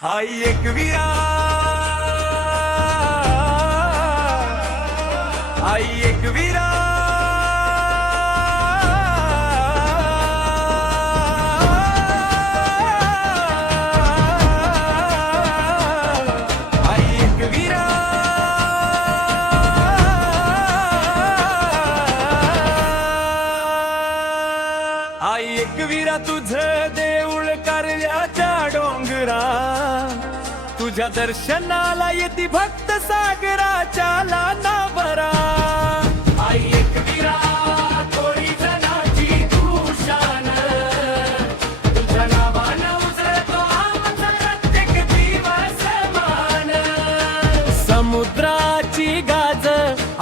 आई एकवीरा, आई एकवीरा, आई एकवीरा, आई एकवीरा तुझं देऊळ कारल्याच्या डोंगरा, तुझ्या दर्शनाला येती भक्त सागराच्या लानावरा। आई एकवीरा, कोळी जनाची तू शान, तुझ्या नावानं उजळतो आमचा प्रत्येक दिवस मान। समुद्राची गाज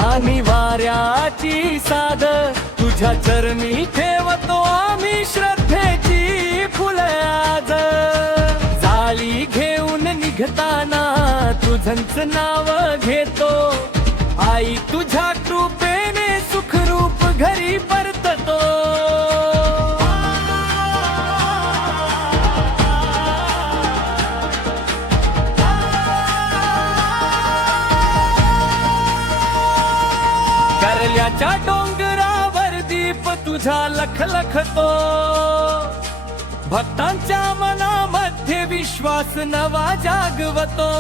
आणि वाऱ्याची साद, तुझ्या चरणी ठेवतो आम्ही श्रद्धेची फुलं आज। जाळी घेऊन निघताना तुझंच नाव घेतो, आई तुझ्या कृपेने सुखरूप घरी परततो। कारल्याच्या डोंगरावर दीप तुझा लखलखतो, भक्तांच्या मनामध्ये विश्वास नवा जागवतो।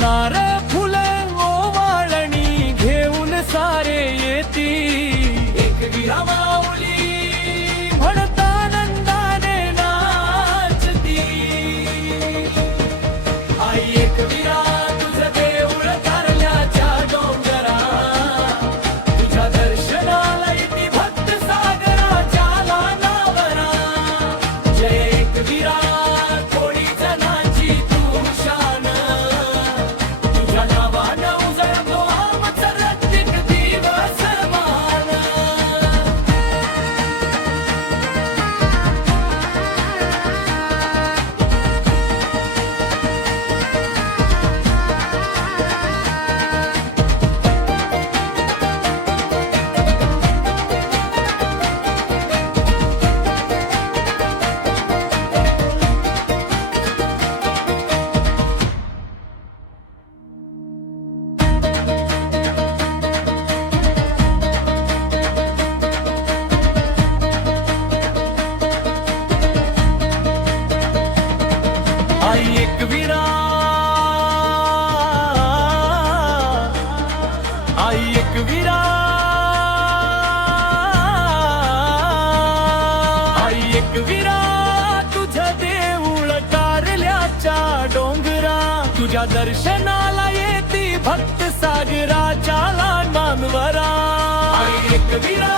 नार फुल ओवाळणी घेऊन सारे येती, एकवीरा माऊली म्हणता आनंदाने नाचती। आई एकवीरा, तुझं देऊळ कारल्याच्या डोंगरा, तुझ्या दर्शनाला येती भक्त सागराच्या लानावरा। जय एकवीरा, कोळी जनाची तू शान, तुझ्या नावानं उजळतो आमचा प्रत्येक दिवस मान। आई एकवीरा, आई एकवीरा, आई एकवीरा, तुझं देऊळ कारल्याच्या डोंगरा, तुझ्या दर्शनाला येती भक्त सागराच्या लानांवरा। आई एकवीरा,